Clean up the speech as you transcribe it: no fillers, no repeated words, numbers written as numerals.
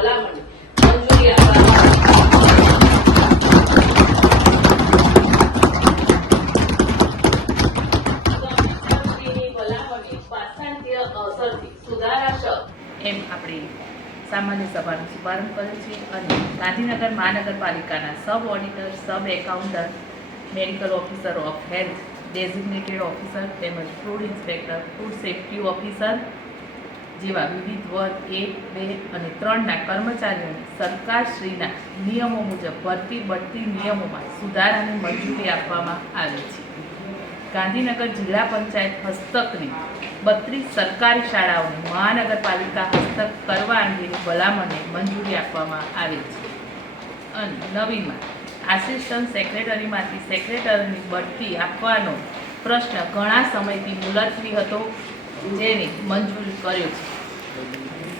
ભલામણને મંજૂરી આપવામાં એમ આપણે સામાન્ય સભાનો શુભારંભ કર્યો છે અને ગાંધીનગર મહાનગરપાલિકાના sub auditor, sub accountant, medical officer of health, designated officer તેમજ food inspector, food safety officer જેવા વિવિધ વર્ગ 1, 2 અને 3ના કર્મચારીઓને સરકારશ્રીના નિયમો મુજબ ભરતી બઢતી નિયમોમાં સુધારાની મંજૂરી આપવામાં આવી છે. ગાંધીનગર જિલ્લા પંચાયત હસ્તકની 32 સરકારી શાળાઓને મહાનગરપાલિકા હસ્તક કરવા અંગેની ભલામણને મંજૂરી આપવામાં આવી છે. અને નવીનમાં આસિસ્ટન્ટ સેક્રેટરીમાંથી સેક્રેટરીની બઢતી આપવાનો પ્રશ્ન ઘણા સમયથી મુલતવી હતો, જેને મંજૂર કર્યો છે.